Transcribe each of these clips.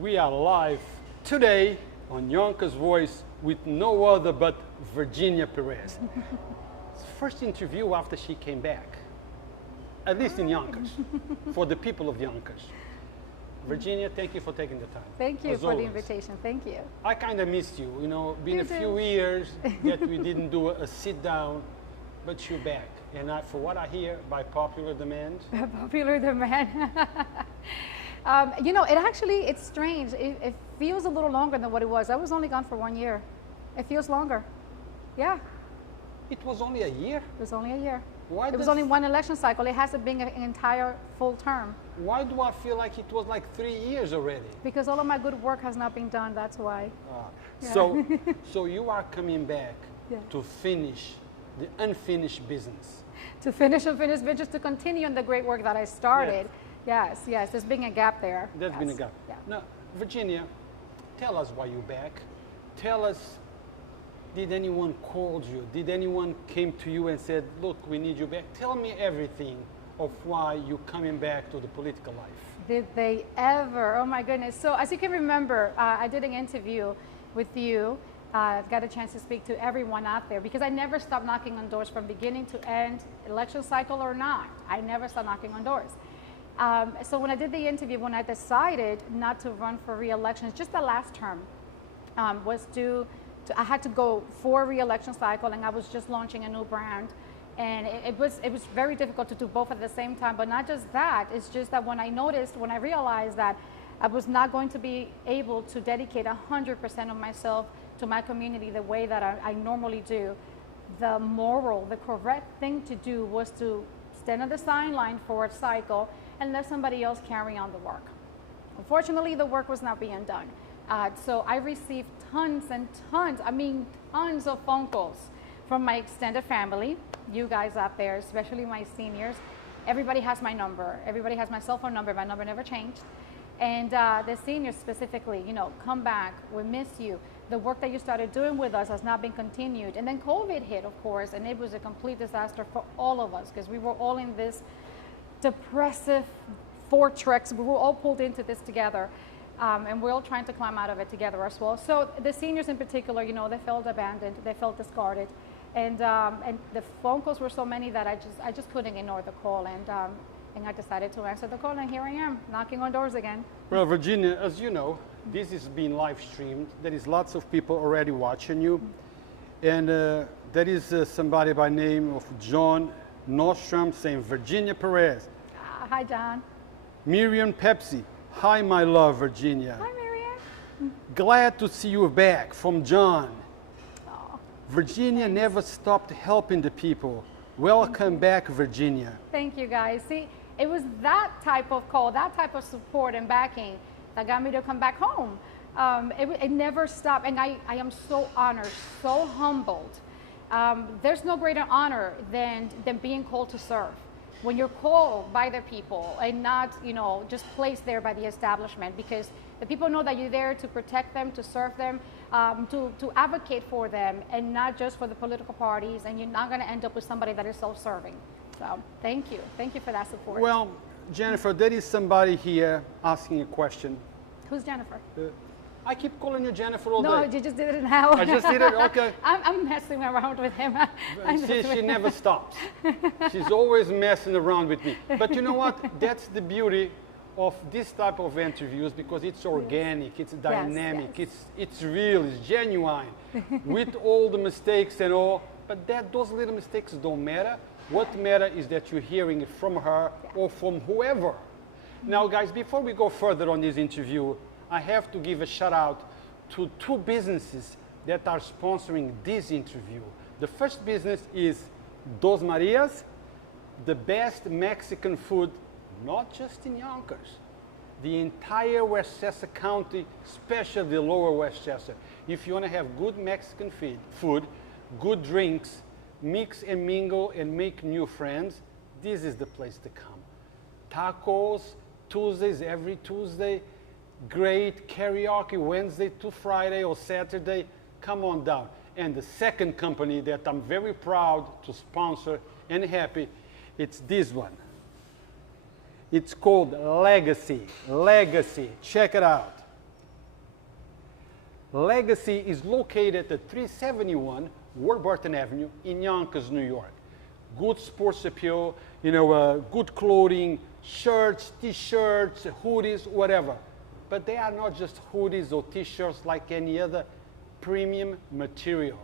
We are live today on Yonkers Voice with no other but Virginia Perez. It's the first interview after she came back, at least in Yonkers, for the people of Yonkers. Virginia, thank you for taking the time. Thank you for the invitation. Thank you. I kind of missed you. You know, been a few years that we didn't do a sit down, but you're back. And for what I hear, by popular demand. Popular demand. You know, it's strange. It feels a little longer than what it was. I was only gone for 1 year. It feels longer. Yeah. It was only a year? It was only a year. Why it was only one election cycle. It hasn't been an entire full term. Why do I feel like it was like 3 years already? Because all of my good work has not been done, that's why. Yeah. So you are coming back to finish the unfinished business. To finish unfinished business, to continue on the great work that I started. Yes, there's been a gap there. There's been a gap. Yeah. Now, Virginia, tell us why you're back. Tell us, did anyone call you? Did anyone came to you and said, look, we need you back? Tell me everything of why you're coming back to the political life. Did they ever? Oh my goodness. So as you can remember, I did an interview with you. Got a chance to speak to everyone out there because I never stopped knocking on doors from beginning to end, election cycle or not. I never stopped knocking on doors. So when I did the interview, when I decided not to run for re-election, just the last term was due to, I had to go for a re-election cycle and I was just launching a new brand. And it was very difficult to do both at the same time, but not just that, it's just that when I realized that I was not going to be able to dedicate 100% of myself to my community the way that I normally do, the correct thing to do was to stand on the sideline for a cycle and let somebody else carry on the work. Unfortunately, the work was not being done. So I received tons and tons, tons of phone calls from my extended family, you guys out there, especially my seniors. Everybody has my number. Everybody has my cell phone number. My number never changed. And the seniors specifically, come back, we miss you. The work that you started doing with us has not been continued. And then COVID hit, of course, and it was a complete disaster for all of us because we were all in this depressive vortex. We were all pulled into this together. And we're all trying to climb out of it together as well. So the seniors in particular, they felt abandoned, they felt discarded. And the phone calls were so many that I just couldn't ignore the call. And I decided to answer the call, and here I am, knocking on doors again. Well, Virginia, as you know, this is being live streamed. There is lots of people already watching you. And there is somebody by name of John Nordstrom saying, Virginia Perez. Hi, John. Miriam Pepsi. Hi, my love, Virginia. Hi, Miriam. Glad to see you back, from John. Oh, Virginia thanks. never stopped helping the people. Welcome back, Virginia. Thank you, guys. See, it was that type of call, that type of support and backing that got me to come back home. It never stopped, and I am so honored, so humbled. There's no greater honor than being called to serve. When you're called by the people and not, just placed there by the establishment, because the people know that you're there to protect them, to serve them, to advocate for them, and not just for the political parties, and you're not going to end up with somebody that is self-serving. So thank you. Thank you for that support. Well, Jennifer, there is somebody here asking a question. Who's Jennifer? I keep calling you Jennifer all day. No, you just did it now. I just did it? Okay. I'm messing around with him. She never stops. She's always messing around with me. But you know what? That's the beauty of this type of interviews, because it's organic, it's dynamic, yes. It's real, it's genuine, with all the mistakes and all. But those little mistakes don't matter. What matters is that you're hearing it from her or from whoever. Now, guys, before we go further on this interview, I have to give a shout out to two businesses that are sponsoring this interview. The first business is Dos Marias, the best Mexican food, not just in Yonkers, the entire Westchester County, especially the lower Westchester. If you want to have good Mexican food, good drinks, mix and mingle and make new friends, this is the place to come. Tacos, Tuesdays, every Tuesday. Great karaoke Wednesday to Friday or Saturday. Come on down. And the second company that I'm very proud to sponsor and happy, it's this one. It's called Legacy. Legacy. Check it out. Legacy is located at 371 Warburton Avenue in Yonkers, New York. Good sports appeal, good clothing, shirts, t-shirts, hoodies, whatever. But they are not just hoodies or t-shirts like any other premium material.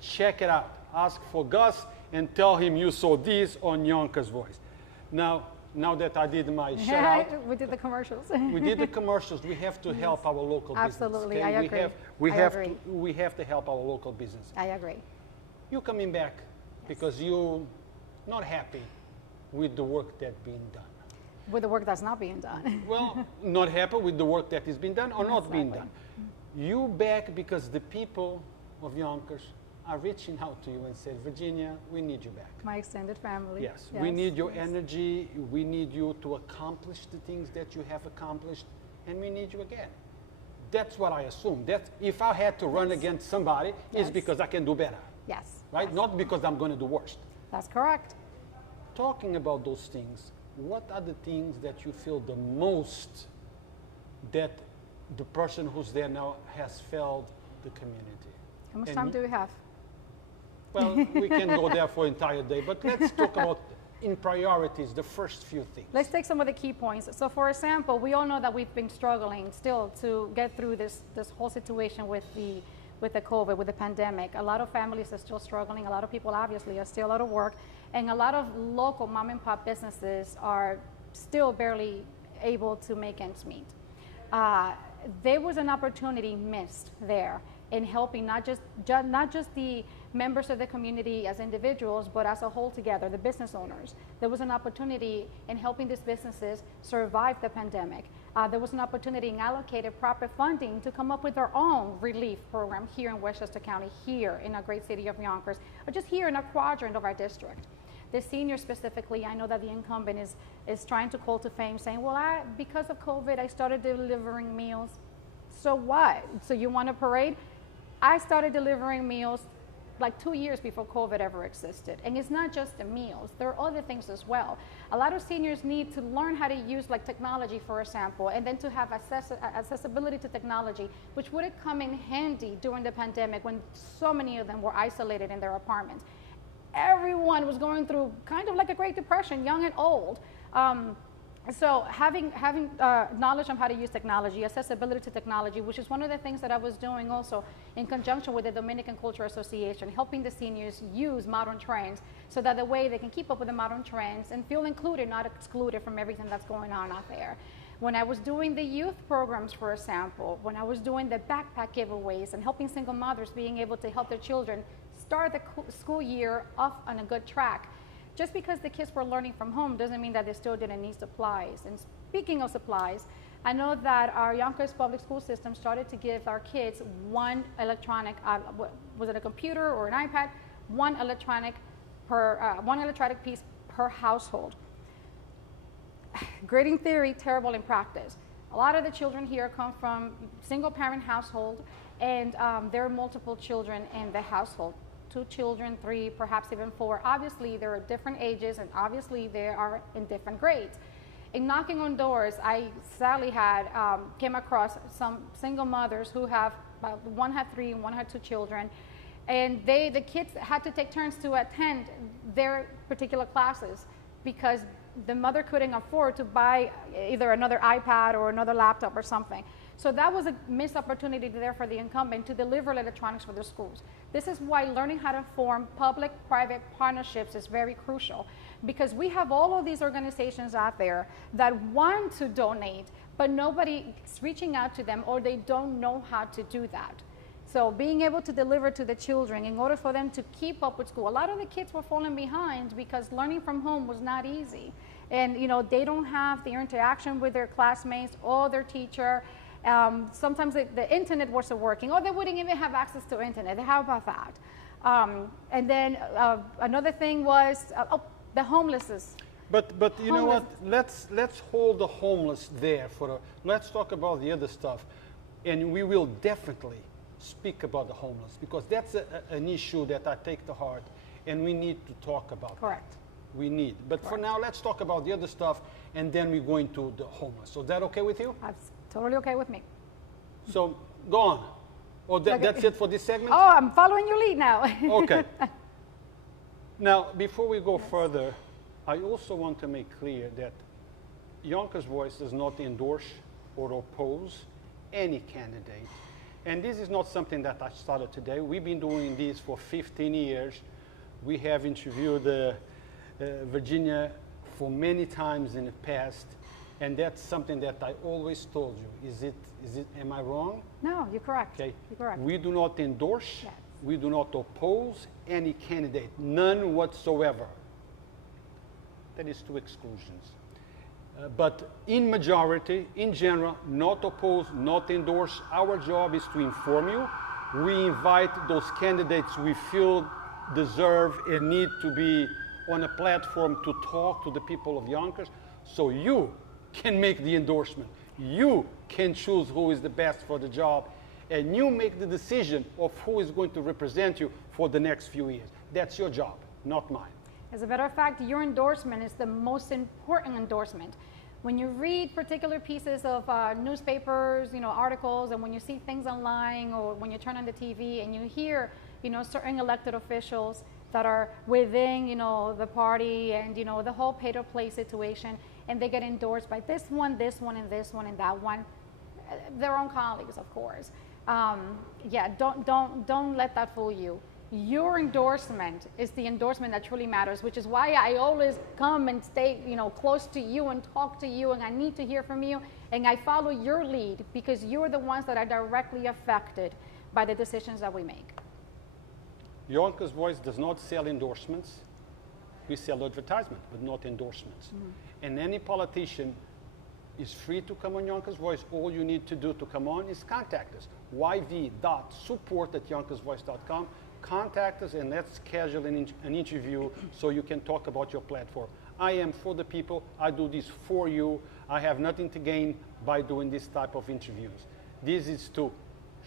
Check it out. Ask for Gus and tell him you saw this on Yonkers Voice. Now that I did my shout out. We did the commercials. We did the commercials. We have to help our local business. Absolutely, I agree. We have to help our local business. I agree. You're coming back because you're not happy with the work that's being done. With the work that's not being done. Well, not happy with the work that is being done or not being done. You back because the people of Yonkers are reaching out to you and said, Virginia, we need you back. My extended family. Yes, we need your energy. We need you to accomplish the things that you have accomplished, and we need you again. That's what I assume. That if I had to run against somebody, it's because I can do better. Yes. Right? Yes. Not because I'm going to do worse. That's correct. Talking about those things, what are the things that you feel the most that the person who's there now has failed the community? How much time do we have? Well, we can go there for an entire day, but let's talk about in priorities, the first few things. Let's take some of the key points. So for example, we all know that we've been struggling still to get through this whole situation with the COVID, with the pandemic. A lot of families are still struggling. A lot of people obviously are still out of work. And a lot of local mom and pop businesses are still barely able to make ends meet. There was an opportunity missed there in helping not just the members of the community as individuals, but as a whole together, the business owners. There was an opportunity in helping these businesses survive the pandemic. There was an opportunity in allocated proper funding to come up with their own relief program here in Westchester County, here in our great city of Yonkers, or just here in a quadrant of our district. The seniors specifically, I know that the incumbent is trying to call to fame saying, well, because of COVID, I started delivering meals. So what? So you want a parade? I started delivering meals like 2 years before COVID ever existed. And it's not just the meals, there are other things as well. A lot of seniors need to learn how to use like technology, for example, and then to have accessibility to technology, which would have come in handy during the pandemic when so many of them were isolated in their apartments. Everyone was going through kind of like a Great Depression, young and old. So having knowledge on how to use technology, accessibility to technology, which is one of the things that I was doing also in conjunction with the Dominican Culture Association, helping the seniors use modern trends so that the way they can keep up with the modern trends and feel included, not excluded from everything that's going on out there. When I was doing the youth programs, for example, when I was doing the backpack giveaways and helping single mothers being able to help their children start the school year off on a good track, just because the kids were learning from home doesn't mean that they still didn't need supplies. And speaking of supplies, I know that our Yonkers public school system started to give our kids one electronic, was it a computer or an iPad? One electronic piece per household. Great in theory, terrible in practice. A lot of the children here come from single parent household, and there are multiple children in the household. 2 children, 3, perhaps even 4. Obviously, there are different ages, and obviously they are in different grades. In knocking on doors, I sadly came across some single mothers who have, one had 3 and one had 2 children, and the kids had to take turns to attend their particular classes because the mother couldn't afford to buy either another iPad or another laptop or something. So that was a missed opportunity there for the incumbent to deliver electronics for the schools. This is why learning how to form public-private partnerships is very crucial, because we have all of these organizations out there that want to donate, but nobody is reaching out to them, or they don't know how to do that. So being able to deliver to the children in order for them to keep up with school. A lot of the kids were falling behind because learning from home was not easy. And they don't have the interaction with their classmates or their teacher. Sometimes the internet wasn't working, or they wouldn't even have access to internet. How about that? And then another thing was the homelessness. But you know what? Let's hold the homeless there let's talk about the other stuff, and we will definitely speak about the homeless, because that's an issue that I take to heart, and we need to talk about. Correct. We need. But for now, let's talk about the other stuff, and then we go into the homeless. So is that okay with you? That's totally okay with me. So go on. Oh, that's it for this segment? Oh, I'm following your lead now. Okay. Now, before we go further, I also want to make clear that Yonkers Voice does not endorse or oppose any candidate. And this is not something that I started today. We've been doing this for 15 years. We have interviewed Virginia for many times in the past. And that's something that I always told you. Am I wrong? No, you're correct. Okay. You're correct. We do not endorse, yes. We do not oppose any candidate, none whatsoever. That is two exclusions. But in majority, in general, not oppose, not endorse. Our job is to inform you. We invite those candidates we feel deserve and need to be on a platform to talk to the people of Yonkers, so you can make the endorsement. You can choose who is the best for the job, and you make the decision of who is going to represent you for the next few years. That's your job, not mine. As a matter of fact, your endorsement is the most important endorsement. When you read particular pieces of newspapers, articles, and when you see things online, or when you turn on the TV and you hear, certain elected officials that are within, the party and, the whole pay-to-play situation, and they get endorsed by this one, and this one, and that one, their own colleagues, of course. Yeah, don't let that fool you. Your endorsement is the endorsement that truly matters, which is why I always come and stay, close to you and talk to you, and I need to hear from you, and I follow your lead because you're the ones that are directly affected by the decisions that we make. Yonkers Voice does not sell endorsements. We sell advertisement, but not endorsements. Mm-hmm. And any politician is free to come on Yonkers Voice. All you need to do to come on is contact us. yv.support@yonkersvoice.com. Contact us and let's schedule an interview so you can talk about your platform. I am for the people. I do this for you. I have nothing to gain by doing this type of interviews. This is to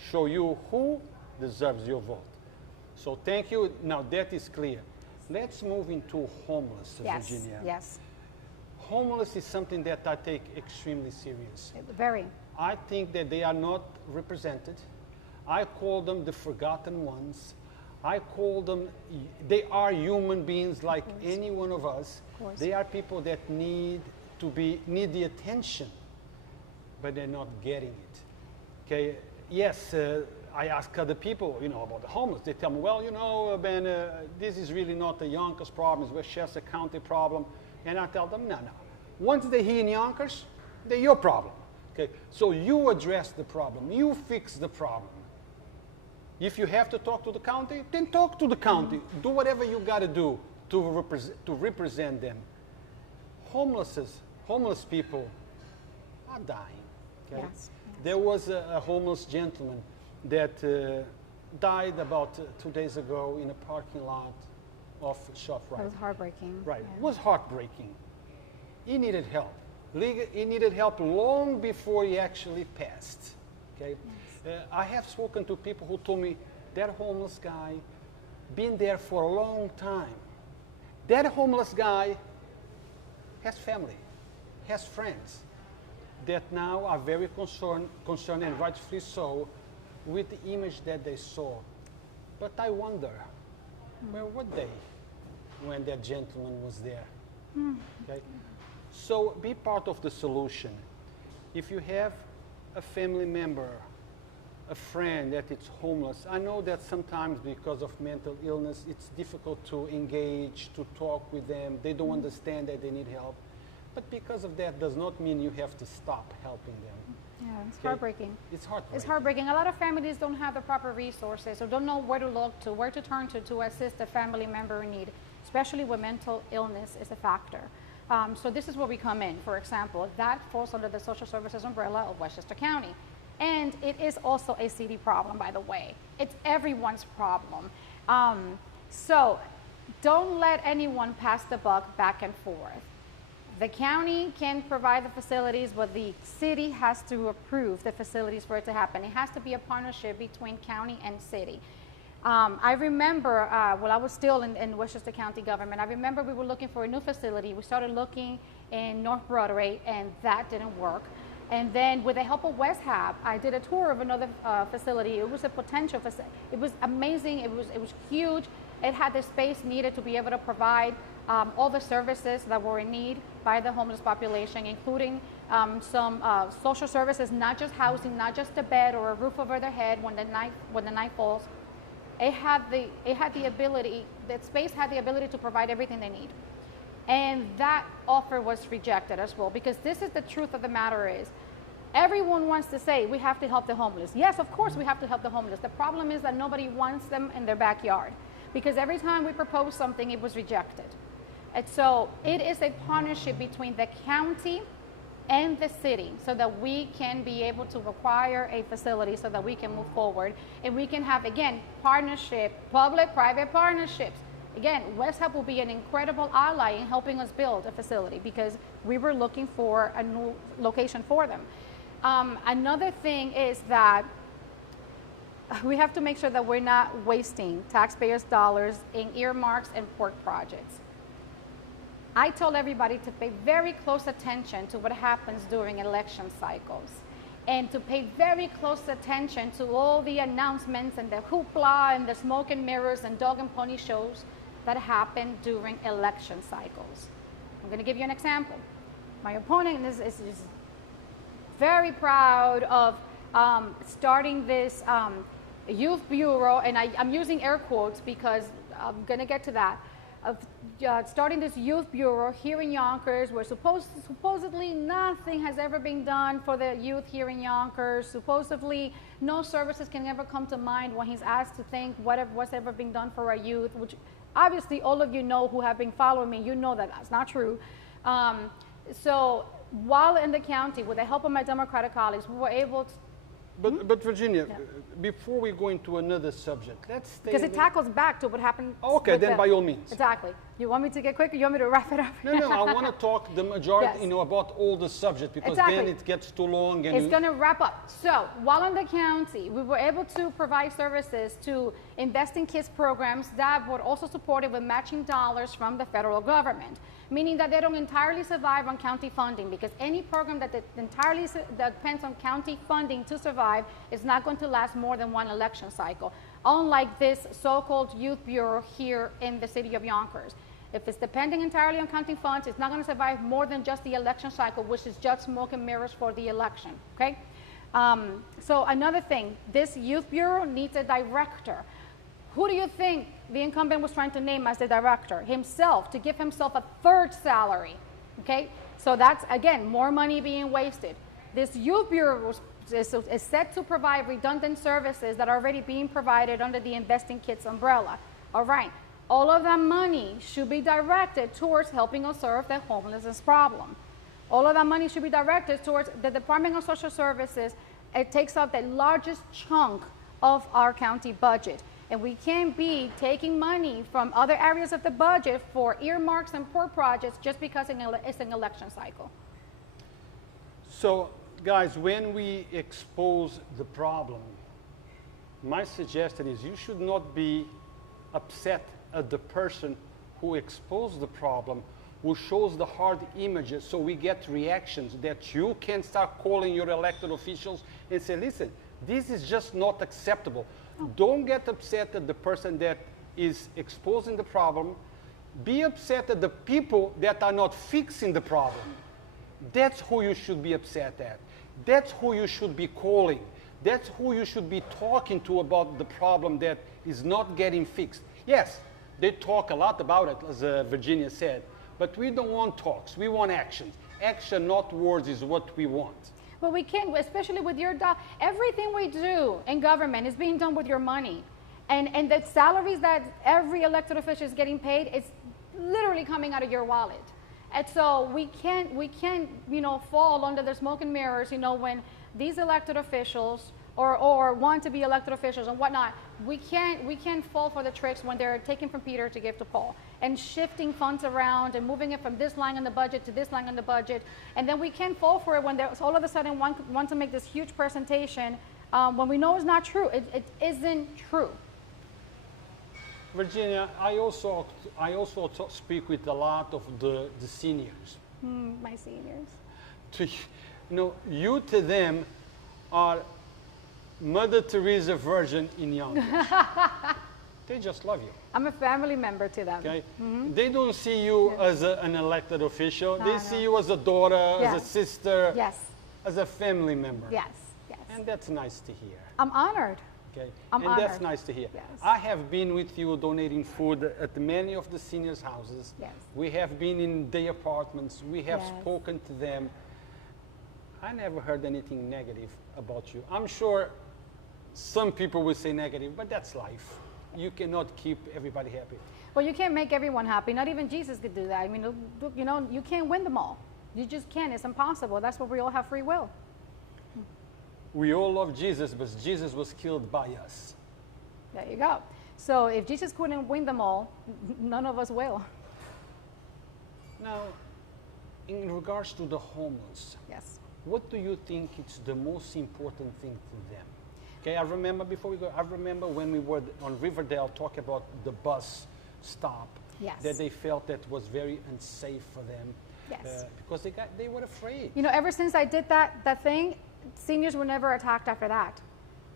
show you who deserves your vote. So thank you. Now that is clear. Let's move into homeless, yes, Virginia. Yes. Homeless is something that I take extremely serious. Very. I think that they are not represented. I call them the forgotten ones. I call them, they are human beings like any one of us. Of They are people that need the attention, but they're not getting it. Okay, yes, I ask other people, about the homeless. They tell me, well, Ben, this is really not a Yonkers problem, it's Westchester County problem. And I tell them, no. Once they're here in Yonkers, they're your problem. Okay, so you address the problem, you fix the problem. If you have to talk to the county, then talk to the county. Mm-hmm. Do whatever you got to do to represent them. Homeless people are dying. Okay? Yes. There was a homeless gentleman that died about 2 days ago in a parking lot of ShopRite. It was heartbreaking. Right, Yeah. It was heartbreaking. He needed help. He needed help long before he actually passed. Okay. Yes. I have spoken to people who told me that homeless guy been there for a long time. That homeless guy has family, has friends that now are very concerned and rightfully so with the image that they saw. But I wonder, where were they when that gentleman was there? Okay? So be part of the solution. If you have a family member, a friend that is homeless, I know that sometimes because of mental illness, it's difficult to engage, to talk with them. They don't understand that they need help. But because of that does not mean you have to stop helping them. Yeah, it's heartbreaking. It's heartbreaking. It's heartbreaking. A lot of families don't have the proper resources or don't know where to look to, where to turn to assist a family member in need, especially when mental illness is a factor. So this is where we come in. For example, that falls under the social services umbrella of Westchester County. And it is also a city problem, by the way. It's everyone's problem. So don't let anyone pass the buck back and forth. The county can provide the facilities, but the city has to approve the facilities for it to happen. It has to be a partnership between county and city. I remember, while I was still in Westchester County government, I remember we were looking for a new facility. We started looking in North Broadway, and that didn't work. And then with the help of WestHab, I did a tour of another facility. It was a potential facility. It was amazing. It was huge. It had the space needed to be able to provide all the services that were in need by the homeless population, including some social services, not just housing, not just a bed or a roof over their head when the night falls. It had the ability, that space had the ability to provide everything they need. And that offer was rejected as well, because this is the truth of the matter is, everyone wants to say we have to help the homeless. Yes, of course we have to help the homeless. The problem is that nobody wants them in their backyard, because every time we propose something, it was rejected. And so it is a partnership between the county and the city so that we can be able to acquire a facility so that we can move forward. And we can have, again, partnership, public-private partnerships. Again, WestHub will be an incredible ally in helping us build a facility because we were looking for a new location for them. Another thing is that we have to make sure that we're not wasting taxpayers' dollars in earmarks and pork projects. I told everybody to pay very close attention to what happens during election cycles and to pay very close attention to all the announcements and the hoopla and the smoke and mirrors and dog and pony shows that happen during election cycles. I'm going to give you an example. My opponent is very proud of starting this youth bureau, and I'm using air quotes because I'm going to get to that, of starting this youth bureau here in Yonkers, where supposedly nothing has ever been done for the youth here in Yonkers. Supposedly no services can ever come to mind when he's asked to think what's ever been done for our youth, which obviously all of you know who have been following me, you know that that's not true. So while in the county, with the help of my Democratic colleagues, we were able to. But Virginia, before we go into another subject, let's stay. Because it tackles back to what happened. Okay, then by all means. Exactly. You want me to get quick, or you want me to wrap it up? No, I want to talk the majority, about all the subject, because then it gets too long. And it's going to wrap up. So while in the county, we were able to provide services to Invest in Kids programs that were also supported with matching dollars from the federal government, meaning that they don't entirely survive on county funding, because any program that depends on county funding to survive is not going to last more than one election cycle, unlike this so-called youth bureau here in the city of Yonkers. If it's depending entirely on county funds, it's not going to survive more than just the election cycle, which is just smoke and mirrors for the election, okay? So another thing, this youth bureau needs a director. Who do you think the incumbent was trying to name as the director? Himself, to give himself a third salary, okay? So that's, again, more money being wasted. This youth bureau is set to provide redundant services that are already being provided under the Invest in Kids umbrella. All right, all of that money should be directed towards helping us solve the homelessness problem. All of that money should be directed towards the Department of Social Services. It takes up the largest chunk of our county budget. And we can't be taking money from other areas of the budget for earmarks and poor projects just because it's an election cycle. So, guys, when we expose the problem, my suggestion is you should not be upset at the person who exposed the problem, who shows the hard images, so we get reactions that you can start calling your elected officials and say, listen, this is just not acceptable. Don't get upset at the person that is exposing the problem. Be upset at the people that are not fixing the problem. That's who you should be upset at. That's who you should be calling. That's who you should be talking to about the problem that is not getting fixed. Yes, they talk a lot about it, as Virginia said, but we don't want talks. We want actions. Action, not words, is what we want. But we can't, especially with your everything we do in government is being done with your money. And the salaries that every elected official is getting paid, it's literally coming out of your wallet. And so we can't, fall under the smoke and mirrors, when these elected officials or want to be elected officials and whatnot, we can't fall for the tricks when they're taking from Peter to give to Paul and shifting funds around and moving it from this line on the budget to this line on the budget. And then we can't fall for it when they're all of a sudden want to make this huge presentation when we know it's not true. It isn't true. Virginia, I also speak with a lot of the seniors. My seniors. You know, you to them are Mother Teresa version in Yonkers. They just love you. I'm a family member to them. Okay? They don't see you as an elected official. They see you as a daughter, as a sister, as a family member. Yes, yes. And that's nice to hear. I'm honored. Okay? I'm and honored. That's nice to hear. Yes. I have been with you donating food at many of the seniors' houses. Yes. We have been in their apartments. We have spoken to them. I never heard anything negative about you. I'm sure some people will say negative, but that's life. You cannot keep everybody happy. Well, you can't make everyone happy. Not even Jesus could do that. I mean, you know, you can't win them all. You just can't. It's impossible. That's why we all have free will. We all love Jesus, but Jesus was killed by us. There you go. So if Jesus couldn't win them all, none of us will. Now, in regards to the homeless, Yes. what do you think is the most important thing to them? Okay, I remember before we go, I remember when we were on Riverdale talking about the bus stop. Yes. That they felt that was very unsafe for them. Yes. Because they were afraid. You know, ever since I did that thing, seniors were never attacked after that.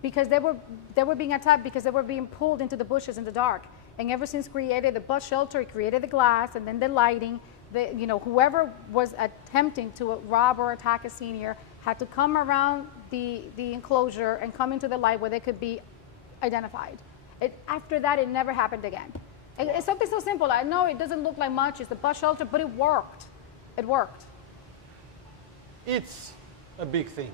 Because they were being attacked because they were being pulled into the bushes in the dark. And ever since created the bus shelter, created the glass and then the lighting, you know, whoever was attempting to rob or attack a senior had to come around the enclosure and come into the light where they could be identified. After that, it never happened again. It's something so simple. I know it doesn't look like much. It's the bus shelter, but it worked. It worked. It's a big thing.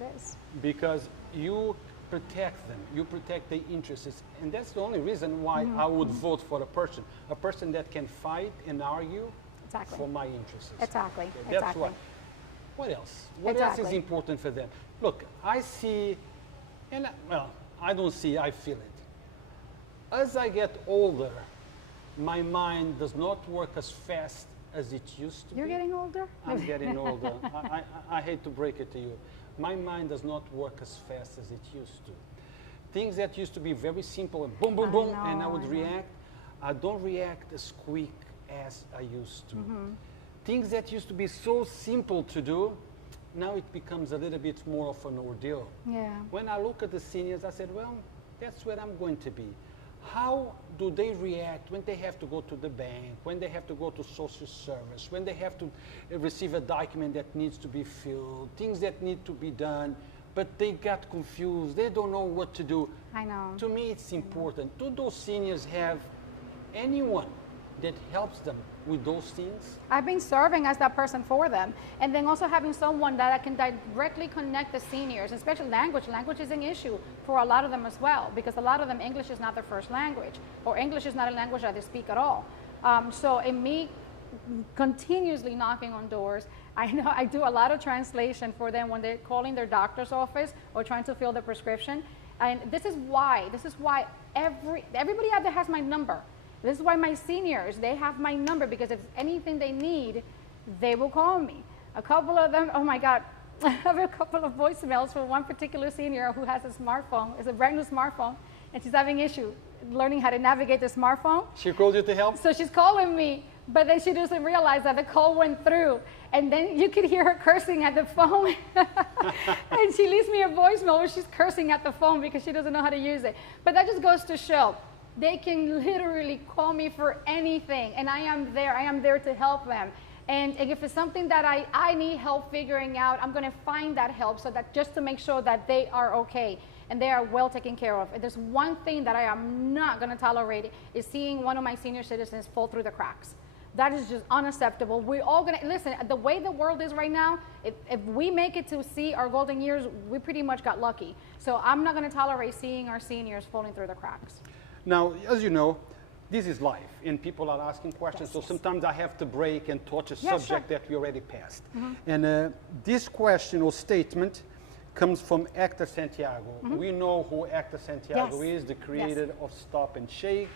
It is. Because you protect them. You protect their interests. And that's the only reason why I would vote for a person that can fight and argue for my interests. Exactly. Okay, that's exactly. why. What else? What else is important for them? Look, I see, and well, I don't see, I feel it. As I get older, my mind does not work as fast as it used to You're be. getting older? I'm getting older. I hate to break it to you. My mind does not work as fast as it used to. Things that used to be very simple and boom, boom, boom, and I would react, I don't react as quick as I used to. Things that used to be so simple to do, now it becomes a little bit more of an ordeal. Yeah. When I look at the seniors, I said, well, that's where I'm going to be. How do they react when they have to go to the bank, when they have to go to social service, when they have to receive a document that needs to be filled, things that need to be done, but they got confused, they don't know what to do. I know. To me, it's important. Do those seniors have anyone that helps them with those things? I've been serving as that person for them. And then also having someone that I can directly connect the seniors, especially language. Language is an issue for a lot of them as well, because a lot of them, English is not their first language, or English is not a language that they speak at all. So in me continuously knocking on doors, I know I do a lot of translation for them when they're calling their doctor's office or trying to fill the prescription. And this is why everybody out there has my number. This is why my seniors, they have my number, because if anything they need, they will call me. A couple of them, oh my God, I have a couple of voicemails for one particular senior who has a smartphone. It's a brand new smartphone, and she's having issue learning how to navigate the smartphone. She called you to help? So she's calling me, but then she doesn't realize that the call went through. And then you could hear her cursing at the phone. And she leaves me a voicemail where she's cursing at the phone because she doesn't know how to use it. But that just goes to show they can literally call me for anything, and I am there. I am there to help them. And if it's something that I need help figuring out, I'm going to find that help, so that just to make sure that they are okay and they are well taken care of. If there's one thing that I am not going to tolerate, is seeing one of my senior citizens fall through the cracks. That is just unacceptable. We're all going to, listen, the way the world is right now, if we make it to see our golden years, we pretty much got lucky. So I'm not going to tolerate seeing our seniors falling through the cracks. Now, as you know, this is life, and people are asking questions, so sometimes I have to break and touch a subject that we already passed. And this question or statement comes from Hector Santiago. We know who Hector Santiago is, the creator of Stop and Shake,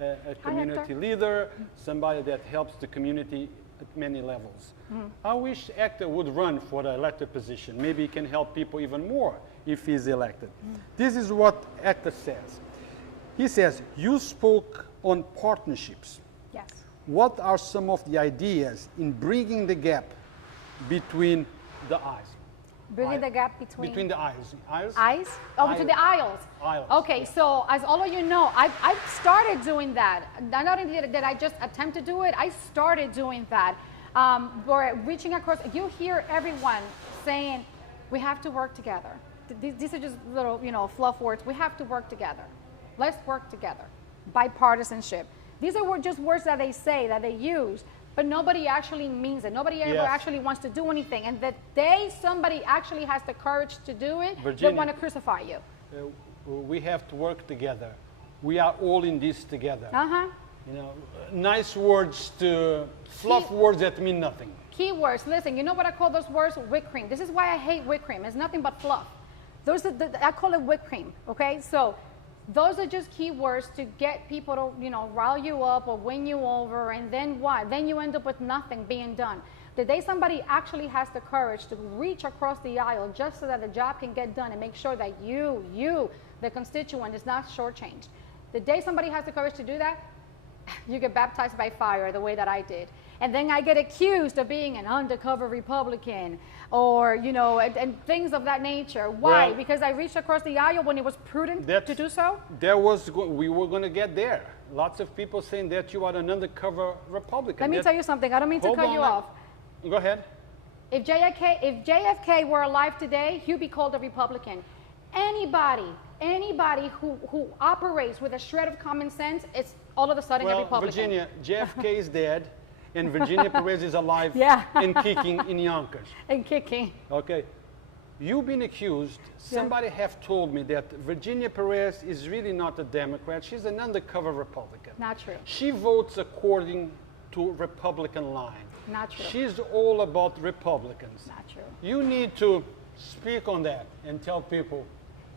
a community leader, somebody that helps the community at many levels. I wish Hector would run for the elected position. Maybe he can help people even more if he's elected. This is what Hector says. He says, you spoke on partnerships. Yes. What are some of the ideas in bridging the gap between the eyes. Bridging the gap between? Between the eyes. Eyes? Eyes? Oh, between the aisles. Aisles. Okay, yeah. so as all of you know, I've started doing that. Not only did I just attempt to do it, I started doing that. We're reaching across. You hear everyone saying, we have to work together. These are just little, fluff words. We have to work together. Let's work together. Bipartisanship. These are just words that they say, that they use, but nobody actually means it. Nobody ever actually wants to do anything. And the day somebody actually has the courage to do it, Virginia, they want to crucify you. We have to work together. We are all in this together. Nice words to fluff words that mean nothing. Keywords. Listen, you know what I call those words? Whipped cream. This is why I hate whipped cream. It's nothing but fluff. I call it whipped cream. Okay, so those are just keywords to get people to, rile you up or win you over, and then what? Then you end up with nothing being done. The day somebody actually has the courage to reach across the aisle just so that the job can get done and make sure that you, the constituent, is not shortchanged. The day somebody has the courage to do that, you get baptized by fire the way that I did. And then I get accused of being an undercover Republican or, and things of that nature. Why? Well, because I reached across the aisle when it was prudent to do so? We were going to get there. Lots of people saying that you are an undercover Republican. Let me tell you something. I don't mean to cut you off. Go ahead. If JFK were alive today, he'd be called a Republican. Anybody who operates with a shred of common sense, it's all of a sudden a Republican. Virginia, JFK is dead. And Virginia Perez is alive and kicking in Yonkers. And kicking. Okay. You've been accused. Somebody have told me that Virginia Perez is really not a Democrat. She's an undercover Republican. Not true. She votes according to Republican line. Not true. She's all about Republicans. Not true. You need to speak on that and tell people,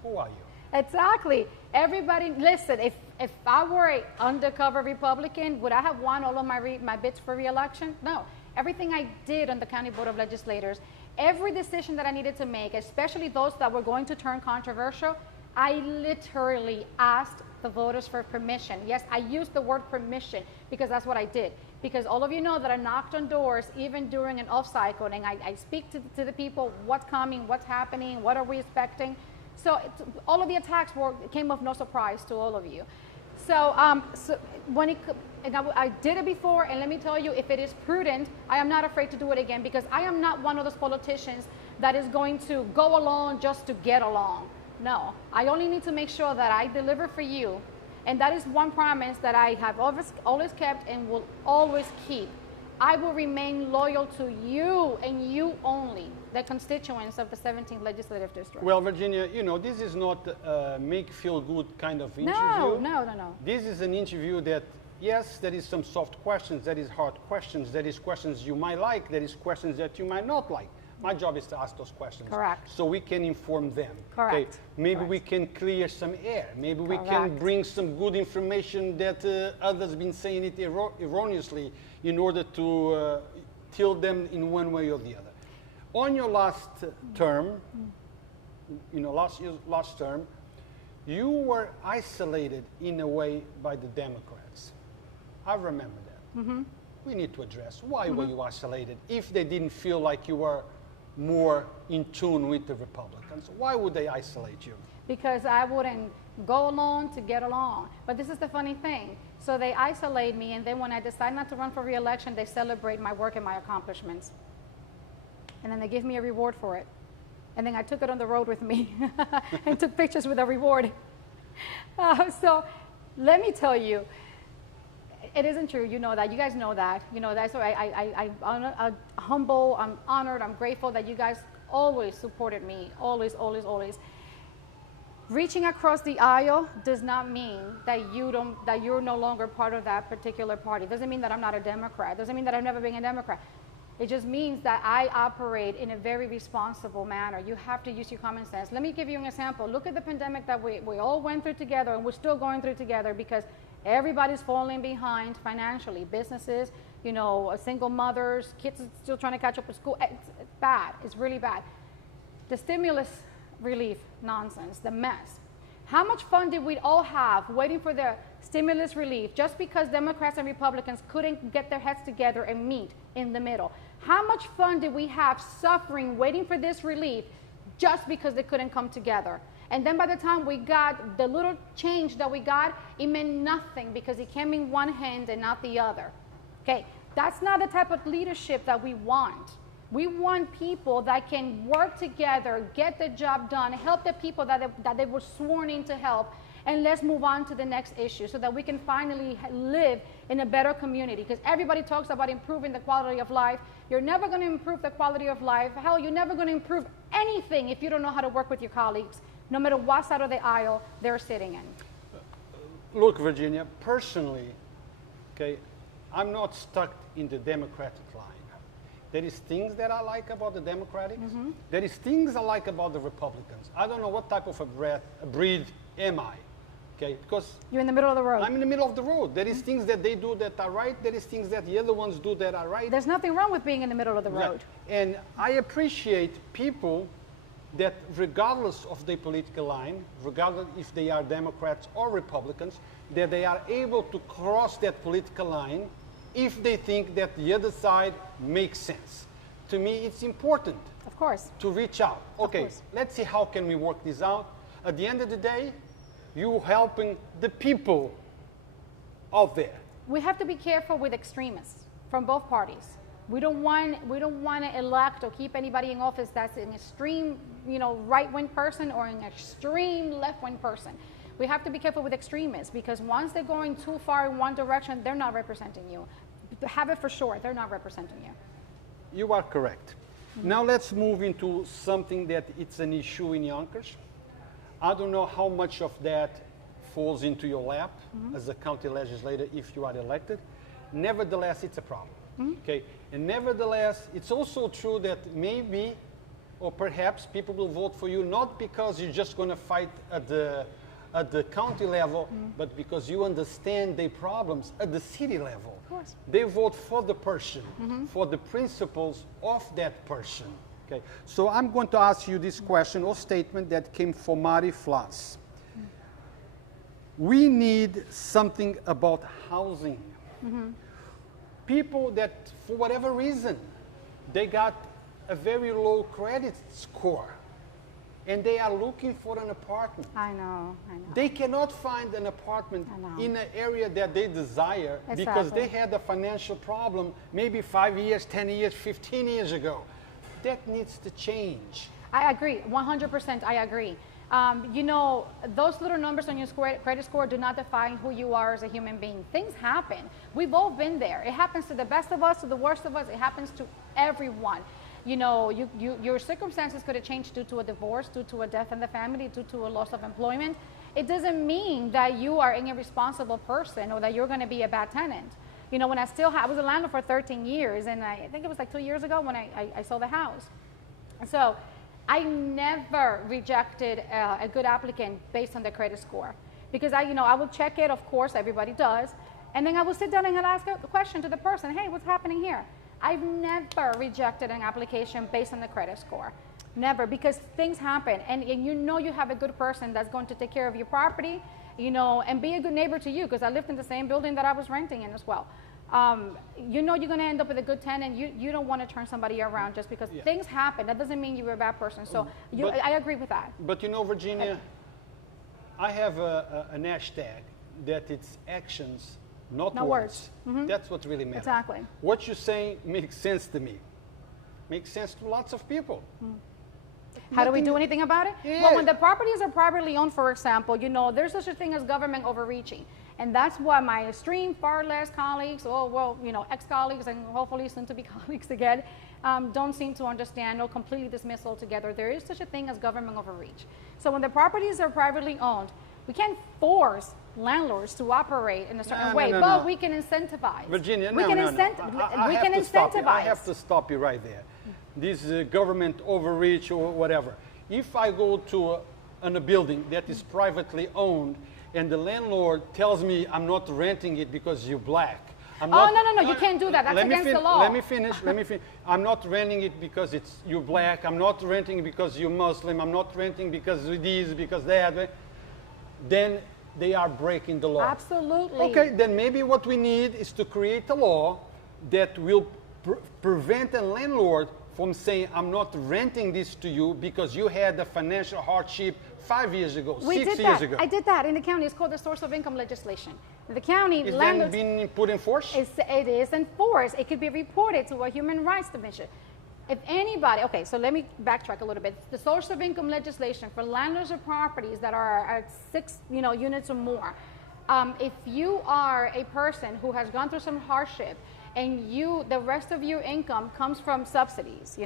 who are you? Exactly. Everybody, listen, if I were an undercover Republican, would I have won all of my bids for re-election? No. Everything I did on the County Board of Legislators, every decision that I needed to make, especially those that were going to turn controversial, I literally asked the voters for permission. Yes, I used the word permission because that's what I did. Because all of you know that I knocked on doors even during an off cycle, and I speak to the people, what's coming, what's happening, what are we expecting. So all of the attacks came of no surprise to all of you. So, I did it before, and let me tell you, if it is prudent, I am not afraid to do it again, because I am not one of those politicians that is going to go along just to get along. No, I only need to make sure that I deliver for you, and that is one promise that I have always kept and will always keep. I will remain loyal to you and you only, the constituents of the 17th Legislative District. Well, Virginia, this is not a make-feel-good kind of interview. No. This is an interview that, yes, there is some soft questions, there is hard questions, there is questions you might like, there is questions that you might not like. My job is to ask those questions. Correct. So we can inform them. Correct. Okay? Maybe we can clear some air. Maybe we can bring some good information that others have been saying it erroneously in order to tilt them in one way or the other. On your last term, last term, you were isolated in a way by the Democrats. I remember that. Mm-hmm. We need to address why were you isolated if they didn't feel like you were more in tune with the Republicans? Why would they isolate you? Because I wouldn't go along to get along. But this is the funny thing. So they isolate me, and then when I decide not to run for re-election, they celebrate my work and my accomplishments. And then they give me a reward for it. And then I took it on the road with me and took pictures with a reward. So let me tell you, it isn't true. You know that. You guys know that. You know that. So I'm humble. I'm honored. I'm grateful that you guys always supported me. Always, always, always. Reaching across the aisle does not mean that you're no longer part of that particular party. It doesn't mean that I'm not a Democrat. It doesn't mean that I've never been a Democrat. It just means that I operate in a very responsible manner. You have to use your common sense. Let me give you an example. Look at the pandemic that we all went through together, and we're still going through together because everybody's falling behind financially. Businesses, single mothers, kids are still trying to catch up with school. It's bad. It's really bad. The stimulus relief nonsense, the mess. How much fun did we all have waiting for the stimulus relief, just because Democrats and Republicans couldn't get their heads together and meet in the middle. How much fun did we have suffering, waiting for this relief, just because they couldn't come together? And then by the time we got the little change that we got, it meant nothing because it came in one hand and not the other. Okay, that's not the type of leadership that we want. We want people that can work together, get the job done, help the people that they were sworn in to help, and let's move on to the next issue so that we can finally live in a better community. Because everybody talks about improving the quality of life. You're never going to improve the quality of life. Hell, you're never going to improve anything if you don't know how to work with your colleagues, no matter what side of the aisle they're sitting in. Look, Virginia, personally, okay, I'm not stuck in the Democratic line. There is things that I like about the Democrats. There is things I like about the Republicans. I don't know what type of a breed am I, okay? Because you're in the middle of the road. I'm in the middle of the road. There is things that they do that are right. There is things that the other ones do that are right. There's nothing wrong with being in the middle of the road. Yeah. And I appreciate people that regardless of their political line, regardless if they are Democrats or Republicans, that they are able to cross that political line if they think that the other side makes sense. To me, it's important. Of course. To reach out. Okay, let's see how can we work this out. At the end of the day, you're helping the people out there. We have to be careful with extremists from both parties. We don't want to elect or keep anybody in office that's an extreme, right-wing person or an extreme left-wing person. We have to be careful with extremists because once they're going too far in one direction, they're not representing you. Have it for sure, they're not representing you. You are correct. Now let's move into something that it's an issue in Yonkers. I don't know how much of that falls into your lap as a county legislator if you are elected. Nevertheless, it's a problem. Okay, and nevertheless, it's also true that maybe or perhaps people will vote for you not because you're just going to fight at the county level, but because you understand their problems at the city level. Of course. They vote for the person, for the principles of that person. Okay, so I'm going to ask you this question or statement that came from Marty Floss. We need something about housing. People that, for whatever reason, they got a very low credit score and they are looking for an apartment. I know. They cannot find an apartment in an area that they desire because they had a financial problem maybe 5 years, 10 years, 15 years ago. That needs to change. I agree, 100% I agree. Those little numbers on your credit score do not define who you are as a human being. Things happen. We've all been there. It happens to the best of us, to the worst of us. It happens to everyone. Your circumstances could have changed due to a divorce, due to a death in the family, due to a loss of employment. It doesn't mean that you are an irresponsible person or that you're going to be a bad tenant. When I was a landlord for 13 years, and I think it was like 2 years ago when I sold the house. So I never rejected a good applicant based on the credit score because I will check it, of course, everybody does. And then I will sit down and I'll ask a question to the person, hey, what's happening here? I've never rejected an application based on the credit score. Never, because things happen. And you have a good person that's going to take care of your property, and be a good neighbor to you because I lived in the same building that I was renting in as well. You're going to end up with a good tenant. You don't want to turn somebody around just because things happen. That doesn't mean you're a bad person. So I agree with that. But Virginia, I have an hashtag that it's actions, not words. That's what really matters. Exactly. What you're saying makes sense to me. Makes sense to lots of people. How do we do anything about it? Yeah. Well, when the properties are privately owned, for example, there's such a thing as government overreaching. And that's why my extreme far left colleagues, ex-colleagues and hopefully soon to be colleagues again, don't seem to understand or completely dismiss altogether. There is such a thing as government overreach. So when the properties are privately owned, we can't force landlords to operate in a certain way, but we can incentivize. Virginia, we can incentivize. I have to stop you right there. This government overreach or whatever. If I go to a building that is privately owned and the landlord tells me I'm not renting it because you're black. No, you can't do that. That's against the law. Let me finish. I'm not renting it because you're black. I'm not renting it because you're Muslim. I'm not renting because of this, because that. Then they are breaking the law. Absolutely. Okay, then maybe what we need is to create a law that will prevent a landlord from saying, I'm not renting this to you because you had a financial hardship 5 years ago, We 6 did years that. ago. I did that in the county. It's called the source of income legislation. The county Is that landlords, being put in force? it is enforced. It could be reported to a human rights division. If anybody, okay, so let me backtrack a little bit. The source of income legislation for landlords of properties that are at 6, units or more. If you are a person who has gone through some hardship and the rest of your income comes from subsidies,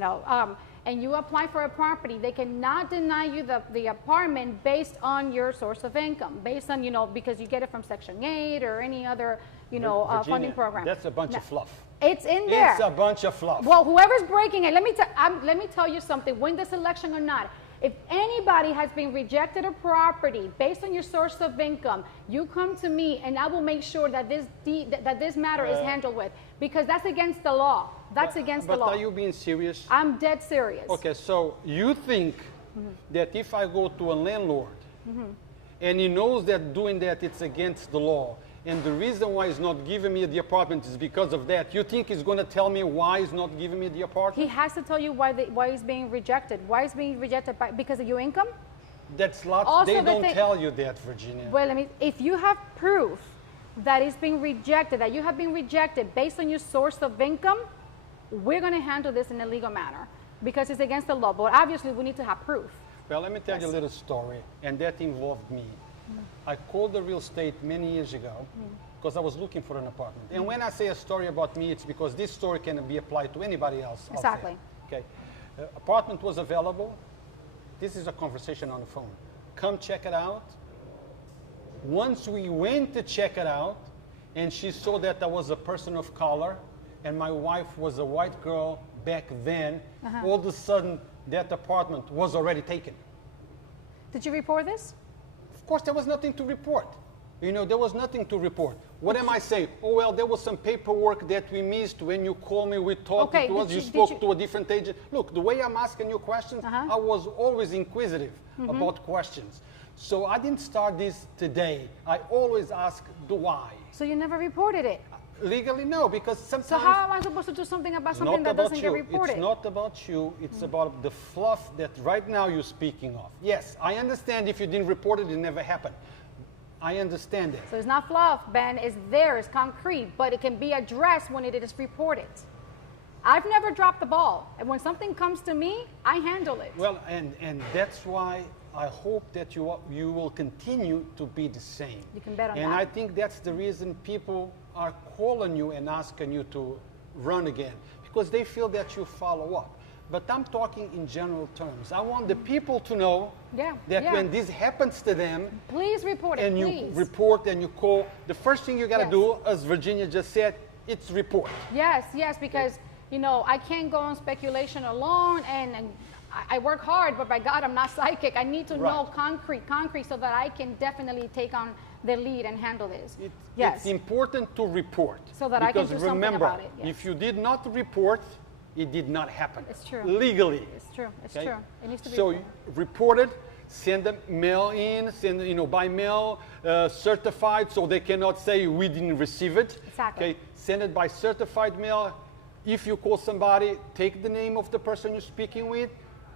and you apply for a property, they cannot deny you the apartment based on your source of income, based on, because you get it from Section 8 or any other, Virginia, funding program. that's a bunch of fluff. It's in there. It's a bunch of fluff. Well, whoever's breaking it, let me tell you something. Win this election or not, if anybody has been rejected a property based on your source of income, you come to me and I will make sure that this matter is handled with, because that's against the law. That's against the law. But are you being serious? I'm dead serious. Okay, so you think that if I go to a landlord and he knows that doing that it's against the law, and the reason why he's not giving me the apartment is because of that, you think he's going to tell me why he's not giving me the apartment? He has to tell you why he's being rejected. Why he's being rejected because of your income? That's lots. Also, they don't tell you that, Virginia. Well, if you have proof that it's being rejected, that you have been rejected based on your source of income, we're going to handle this in a legal manner because it's against the law. But obviously, we need to have proof. Well, let me tell you a little story, and that involved me. I called the real estate many years ago because I was looking for an apartment. And when I say a story about me, it's because this story can be applied to anybody else. Exactly. Okay. Apartment was available. This is a conversation on the phone. Come check it out. Once we went to check it out, and she saw that I was a person of color, and my wife was a white girl back then, all of a sudden that apartment was already taken. Did you report this? Of course, there was nothing to report. There was nothing to report. What am I saying? Oh, well, there was some paperwork that we missed when you called me, we talked to us, you spoke to a different agent. Look, the way I'm asking you questions, I was always inquisitive about questions. So I didn't start this today. I always ask the why. So you never reported it? Legally, no, because sometimes... So how am I supposed to do something about something that doesn't get reported? It's not about you. It's about the fluff that right now you're speaking of. Yes, I understand if you didn't report it, it never happened. I understand it. So it's not fluff, Ben. It's there. It's concrete. But it can be addressed when it is reported. I've never dropped the ball. And when something comes to me, I handle it. Well, and that's why I hope that you will continue to be the same. You can bet on that. And I think that's the reason people are calling you and asking you to run again, because they feel that you follow up. But I'm talking in general terms. I want the people to know that when this happens to them, please report it, and you report and you call, the first thing you got to do, as Virginia just said, it's report. Yes, because I can't go on speculation alone, and I work hard, but by God, I'm not psychic. I need to know concrete, so that I can definitely take on the lead and handle this. It's important to report. So that I can do something about it. Because remember, if you did not report, it did not happen. It's true. Legally. It's true. It's true. It needs to be report it, send the mail in, send by mail, certified, so they cannot say we didn't receive it. Exactly. Okay, send it by certified mail. If you call somebody, take the name of the person you're speaking with,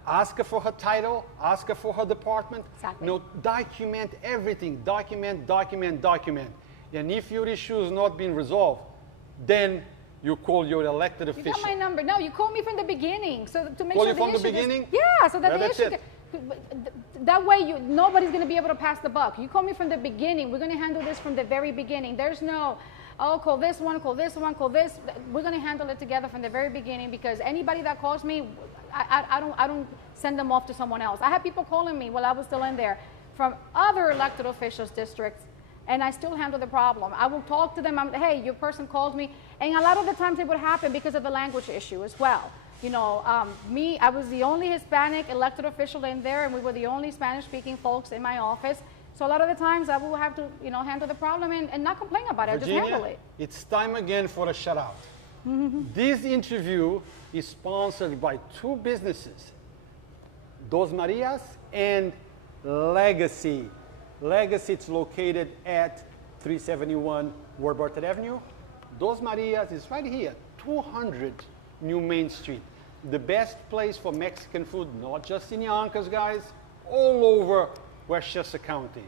ask her for her title, ask her for her department. Exactly. Document everything. Document. And if your issue is not being resolved, then you call your elected official. You got my number. No, you call me from the beginning, so to make call sure you from the the beginning. So that the issue. That way, nobody's going to be able to pass the buck. You call me from the beginning. We're going to handle this from the very beginning. There's no, call this one, call this one, call this. We're going to handle it together from the very beginning, because anybody that calls me, I don't send them off to someone else. I had people calling me while I was still in there from other elected officials' districts, and I still handle the problem. I will talk to them. Hey, your person called me. And a lot of the times it would happen because of the language issue as well. I was the only Hispanic elected official in there, and we were the only Spanish-speaking folks in my office. So a lot of the times I will have to, handle the problem and not complain about it. Virginia, just handle it. It's time again for a shout-out. This interview is sponsored by two businesses, Dos Marias and Legacy. Legacy, it's located at 371 Warburton Avenue. Dos Marias is right here, 200 New Main Street. The best place for Mexican food, not just in Yonkers, guys, all over Westchester County.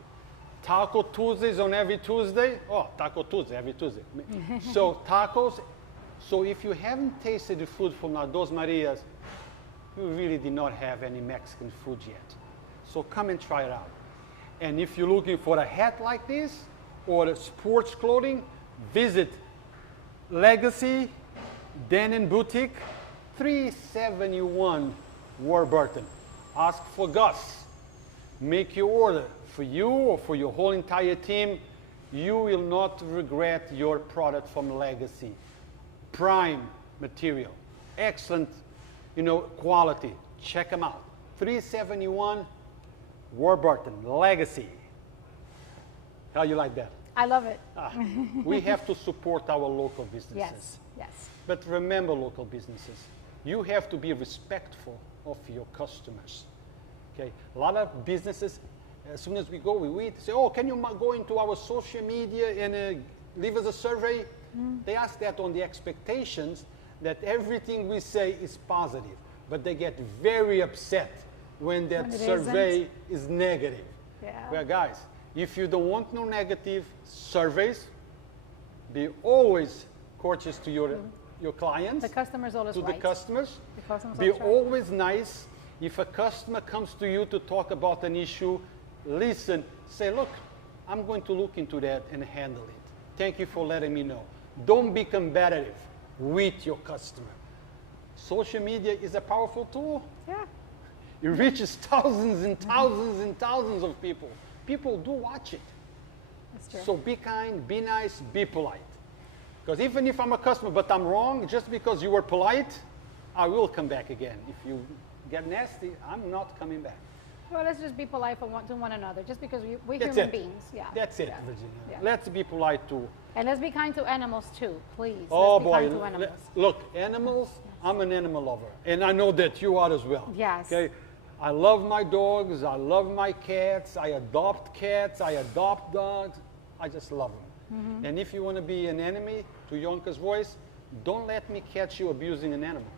Taco Tuesdays on every Tuesday. Oh, Taco Tuesday, every Tuesday. So tacos. So if you haven't tasted the food from Dos Marias, you really did not have any Mexican food yet. So come and try it out. And if you're looking for a hat like this or sports clothing, visit Legacy Denim Boutique, 371 Warburton. Ask for Gus. Make your order for you or for your whole entire team. You will not regret your product from Legacy. Prime material, excellent, quality. Check them out. 371 Warburton, Legacy. How you like that? I love it. We have to support our local businesses. Yes, yes. But remember, local businesses, you have to be respectful of your customers. Okay, a lot of businesses, as soon as we go, we say, oh, can you go into our social media and leave us a survey? They ask that on the expectations that everything we say is positive, but they get very upset when that survey is negative. Yeah. Well, guys, if you don't want no negative surveys, be always courteous to your clients. The customer's always to right. the customers. The customer's Be always right. always nice. If a customer comes to you to talk about an issue, listen, say, look, I'm going to look into that and handle it. Thank you for letting me know. Don't be combative with your customer. Social media is a powerful tool. Yeah. It reaches thousands and thousands and thousands of people. People do watch it. That's true. So be kind, be nice, be polite. Because even if I'm a customer, but I'm wrong, just because you were polite, I will come back again. If you get nasty, I'm not coming back. Well, let's just be polite to one another, just because we're That's human it. beings. Yeah. That's it, Yeah. Virginia. Yeah. Let's be polite too. And let's be kind to animals too, please. Oh Let's be boy, kind to animals. look, animals, I'm an animal lover. And I know that you are as well. Yes. Okay? I love my dogs, I love my cats, I adopt dogs, I just love them. And if you want to be an enemy to Yonkers Voice, don't let me catch you abusing an animal.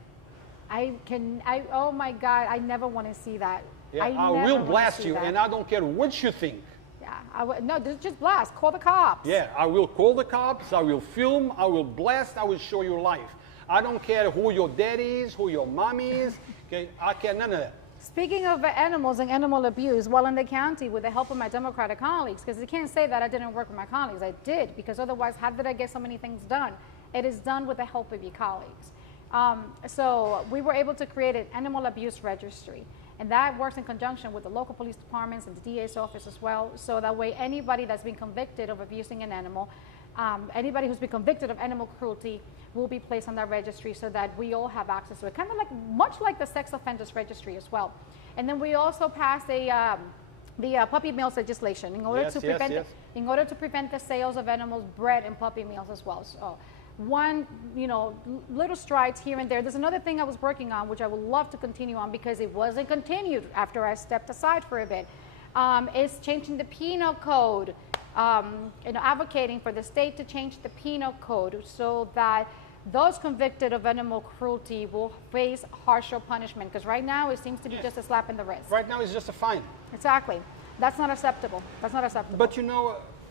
Oh my God, I never want to see that. Yeah, I never will wanna blast see you, that. and I don't care what you think. Yeah, no, just blast, call the cops. Yeah, I will call the cops, I will film, I will blast, I will show you life. I don't care who your dad is, who your mom is, okay? I care none of that. Speaking of animals and animal abuse, while in the county with the help of my Democratic colleagues, because they can't say that I didn't work with my colleagues, I did, because otherwise how did I get so many things done? It is done with the help of your colleagues. So we were able to create an animal abuse registry, and that works in conjunction with the local police departments and the DA's office as well, so that way anybody that's been convicted of abusing an animal, anybody who's been convicted of animal cruelty will be placed on that registry so that we all have access to it, kind of like, much like the sex offenders registry as well. And then we also passed the puppy mills legislation in order to prevent in order to prevent the sales of animals bred in puppy mills as well. So one, little strides here and there. There's another thing I was working on, which I would love to continue on because it wasn't continued after I stepped aside for a bit, is changing the penal code, advocating for the state to change the penal code so that those convicted of animal cruelty will face harsher punishment, because right now it seems to be just a slap in the wrist. Right now it's just a fine. Exactly. That's not acceptable. That's not acceptable. But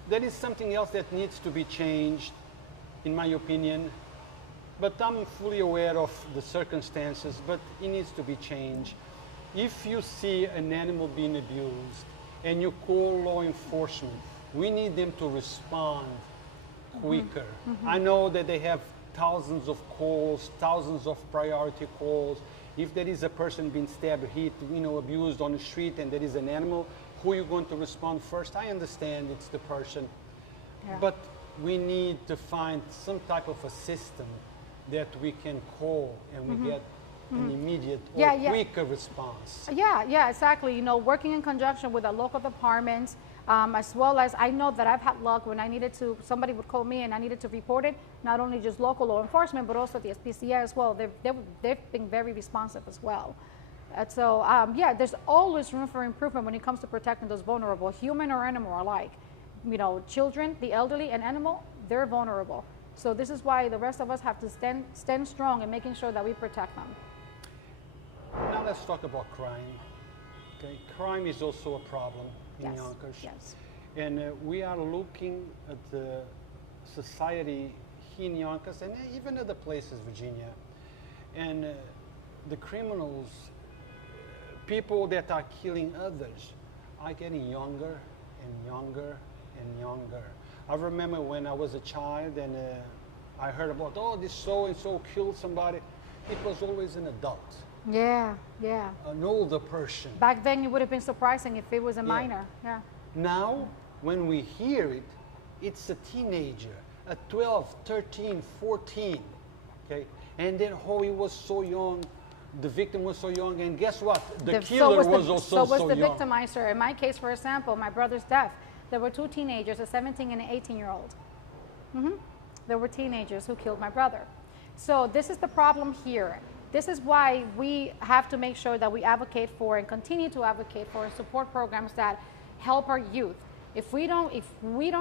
there is something else that needs to be changed, in my opinion. But I'm fully aware of the circumstances, but it needs to be changed. If you see an animal being abused and you call law enforcement, we need them to respond quicker. I know that they have thousands of calls, thousands of priority calls. If there is a person being stabbed, hit, abused on the street, and there is an animal, who are you going to respond first? I understand it's the person, but we need to find some type of a system that we can call and we get an immediate or quicker response. Yeah, exactly. Working in conjunction with the local departments, as well as I know that I've had luck when somebody would call me and I needed to report it, not only just local law enforcement, but also the SPCA as well. They've been very responsive as well. And so, yeah, there's always room for improvement when it comes to protecting those vulnerable, human or animal alike. You know, children, the elderly, and animal, they're vulnerable. So this is why the rest of us have to stand strong in making sure that we protect them. Now let's talk about crime. Okay, crime is also a problem in Yonkers. Yes. And we are looking at the society here in Yonkers and even other places, Virginia. And the criminals, people that are killing others, are getting younger and younger and younger. I remember when I was a child and I heard about, oh, this so-and-so killed somebody. It was always an adult. Yeah, yeah. An older person. Back then, it would have been surprising if it was a minor. Yeah. Now, when we hear it, it's a teenager, a 12, 13, 14, okay? And then, oh, he was so young, the victim was so young, and guess what? The killer was also so young. So was the victimizer. In my case, for example, my brother's death, there were two teenagers, a 17 and an 18-year-old. There were teenagers who killed my brother. So this is the problem here. This is why we have to make sure that we advocate for and continue to advocate for and support programs that help our youth. If we don't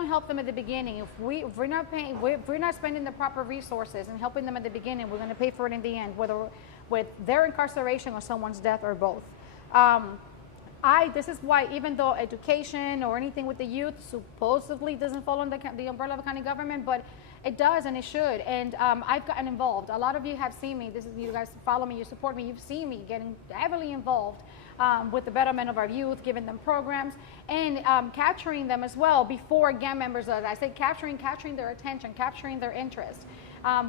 help them at the beginning, if we're not spending the proper resources and helping them at the beginning, we're going to pay for it in the end, whether with their incarceration or someone's death or both. This is why, even though education or anything with the youth supposedly doesn't fall under the umbrella of the county government, but it does and it should. And I've gotten involved. A lot of you have seen me. You guys follow me, you support me. You've seen me getting heavily involved with the betterment of our youth, giving them programs and capturing them as well before gang members. I say capturing their attention, capturing their interest.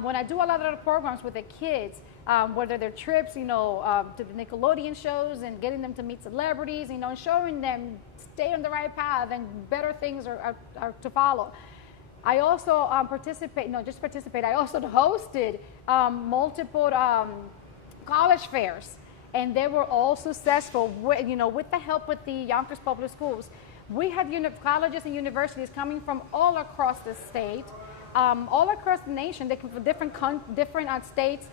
When I do a lot of the programs with the kids, whether they're trips, to the Nickelodeon shows and getting them to meet celebrities, and showing them stay on the right path and better things are to follow. I also I also hosted multiple college fairs, and they were all successful with the help with the Yonkers Public Schools. We had colleges and universities coming from all across the state, all across the nation. They come from different states.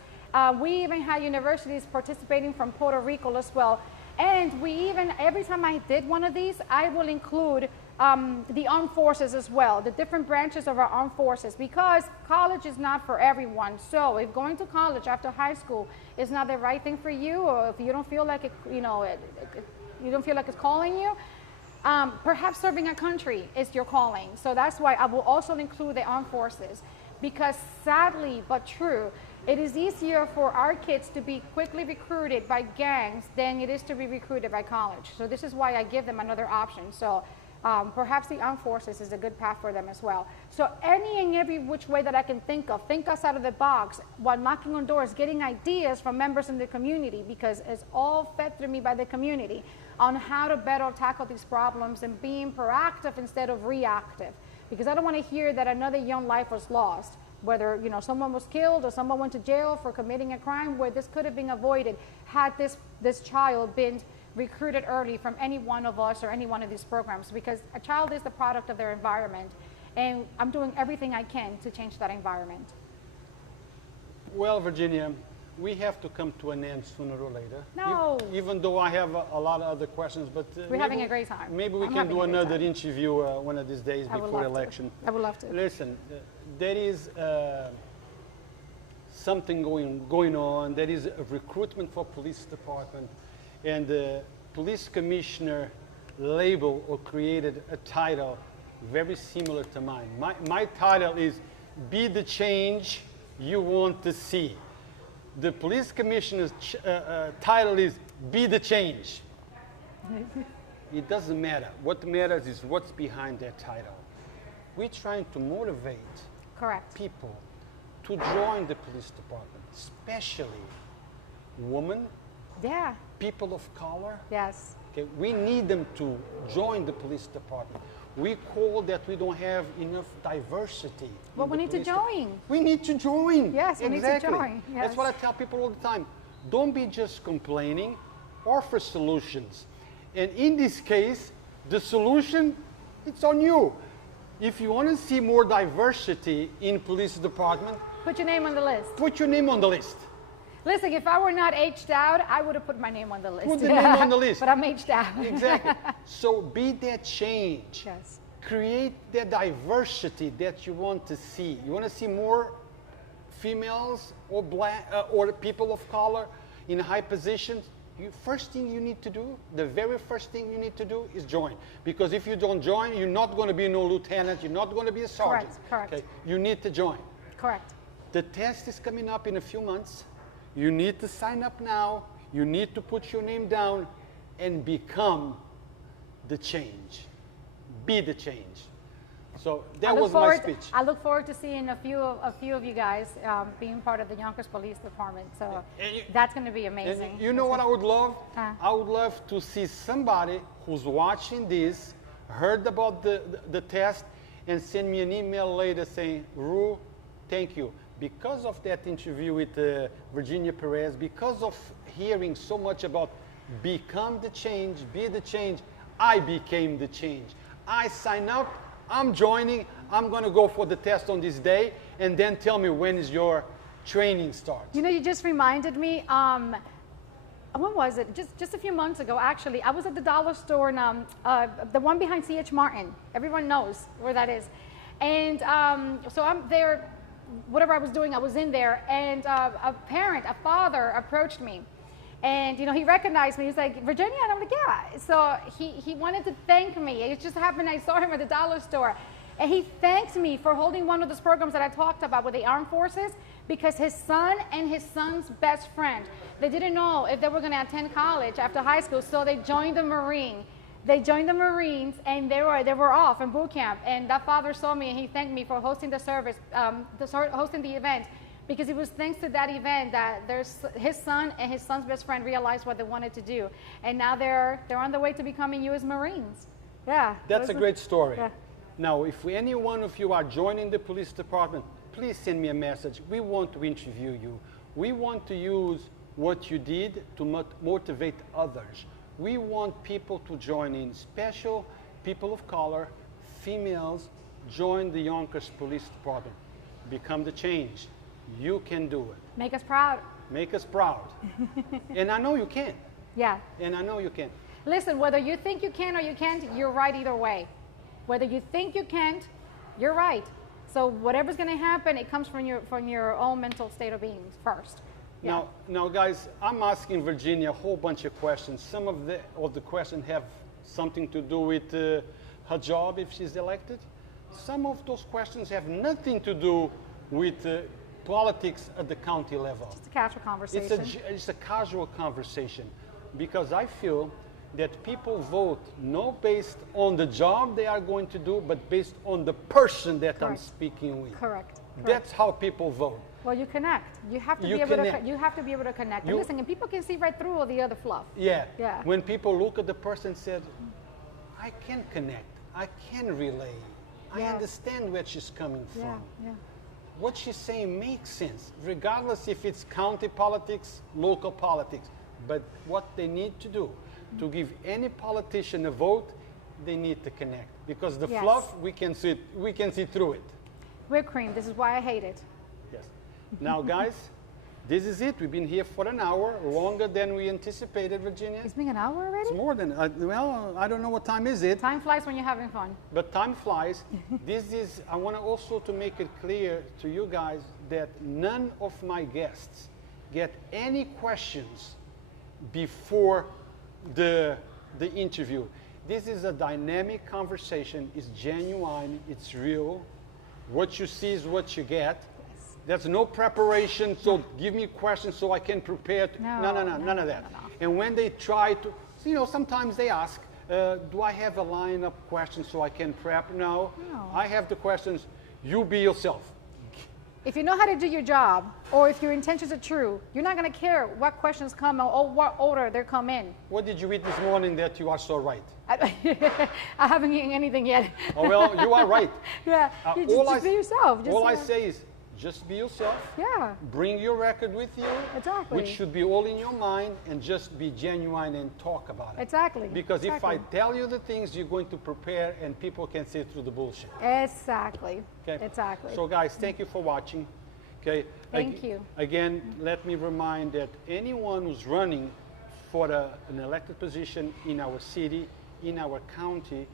We even had universities participating from Puerto Rico as well. And we even, every time I did one of these, I will include the armed forces as well, the different branches of our armed forces, because college is not for everyone. So if going to college after high school is not the right thing for you, or if you don't feel like you don't feel like it's calling you, perhaps serving a country is your calling. So that's why I will also include the armed forces, because sadly but true, it is easier for our kids to be quickly recruited by gangs than it is to be recruited by college. So this is why I give them another option. So perhaps the armed forces is a good path for them as well. So any and every which way that I can think us out of the box while knocking on doors, getting ideas from members in the community, because it's all fed through me by the community on how to better tackle these problems and being proactive instead of reactive. Because I don't want to hear that another young life was lost, whether someone was killed or someone went to jail for committing a crime where this could have been avoided had this child been recruited early from any one of us or any one of these programs, because a child is the product of their environment, and I'm doing everything I can to change that environment. Well, Virginia, we have to come to an end sooner or later. No. Even though I have a lot of other questions, but we're having a great time. Maybe we can do another interview one of these days before election. I would love to. Listen, there is something going on. There is a recruitment for police department, and the police commissioner labeled or created a title very similar to mine. My title is "Be the Change You Want to See." The police commissioner's title is "Be the Change." It doesn't matter. What matters is what's behind that title. We're trying to motivate people to join the police department, especially women, people of color. Yes. Okay, we need them to join the police department. We call that we don't have enough diversity. Well, we need to join. We need to join. Yes, we need to join. Yes. That's what I tell people all the time. Don't be just complaining, offer solutions. And in this case, the solution, it's on you. If you want to see more diversity in police department, put your name on the list. Put your name on the list. Listen, if I were not aged out, I would have put my name on the list. Put the name on the list. But I'm aged out. Exactly. So be that change. Yes. Create the diversity that you want to see. You want to see more females or black or people of color in high positions? First thing you need to do, the very first thing you need to do is join. Because if you don't join, you're not going to be no lieutenant, you're not going to be a sergeant. Correct. Okay? You need to join. Correct. The test is coming up in a few months. You need to sign up now. You need to put your name down and become the change. Be the change. So that was my speech. I look forward to seeing a few of you guys being part of the Yonkers Police Department. So that's going to be amazing. And you know what I would love? I would love to see somebody who's watching this, heard about the test, and send me an email later saying, Ru, thank you. Because of that interview with Virginia Perez, because of hearing so much about become the change, be the change, I became the change. I sign up. I'm joining, I'm going to go for the test on this day, and then tell me when is your training start. You know, you just reminded me, when was it? Just a few months ago, actually. I was at the dollar store, and, the one behind C.H. Martin. Everyone knows where that is. And so I'm there, whatever I was doing, I was in there, and a father approached me. And, you know, he recognized me. He's like, Virginia? And I'm like, yeah. So he wanted to thank me. It just happened I saw him at the dollar store. And he thanked me for holding one of those programs that I talked about with the armed forces, because his son and his son's best friend, they didn't know if they were going to attend college after high school, so they joined the Marine. They joined the Marines, and they were off in boot camp. And that father saw me, and he thanked me for hosting the service, hosting the event. Because it was thanks to that event that his son and his son's best friend realized what they wanted to do. And now they're on the way to becoming U.S. Marines. Yeah. That's a great story. Yeah. Now, if any one of you are joining the police department, please send me a message. We want to interview you. We want to use what you did to motivate others. We want people to join in, special people of color, females, join the Yonkers Police Department. Become the change. You can do it. Make us proud. Make us proud. And I know you can. Yeah. And I know you can. Listen, whether you think you can or you can't, you're right either way. Whether you think you can't, you're right. So whatever's going to happen, it comes from your own mental state of being first. Yeah. Now, guys, I'm asking Virginia a whole bunch of questions. Some of the questions have something to do with her job if she's elected. Some of those questions have nothing to do with politics at the county level. Just a casual conversation. It's a casual conversation, because I feel that people vote not based on the job they are going to do, but based on the person that I'm speaking with. Correct. That's how people vote. Well, you connect. You have to be able to connect. And listen, and people can see right through all the other fluff. Yeah. Yeah. When people look at the person and said, I can connect, I can relate, I understand where she's coming from. Yeah. What she's saying makes sense, regardless if it's county politics, local politics. But what they need to do to give any politician a vote, they need to connect, because the fluff, we can see through it. Whipped cream. This is why I hate it. Yes. Now, guys, this is it. We've been here for an hour, longer than we anticipated, Virginia. It's been an hour already? It's more than, well, I don't know what time is it. Time flies when you're having fun. But time flies. I want to also to make it clear to you guys that none of my guests get any questions before the interview. This is a dynamic conversation. It's genuine. It's real. What you see is what you get. There's no preparation, so give me questions so I can prepare. None of that. No. And when they try to, sometimes they ask, do I have a line of questions so I can prep? No. I have the questions. You be yourself. If you know how to do your job, or if your intentions are true, you're not going to care what questions come or what order they come in. What did you eat this morning that you are so right? I haven't eaten anything yet. Oh, well, you are right. Yeah, just be yourself. All I say is, just be yourself. Yeah. Bring your record with you. Exactly. Which should be all in your mind, and just be genuine and talk about it. Exactly. Because if I tell you the things, you're going to prepare, and people can see through the bullshit. Exactly. Okay. Exactly. So guys, thank you for watching. Okay. Thank you. Again, let me remind that anyone who's running for an elected position in our city, in our county,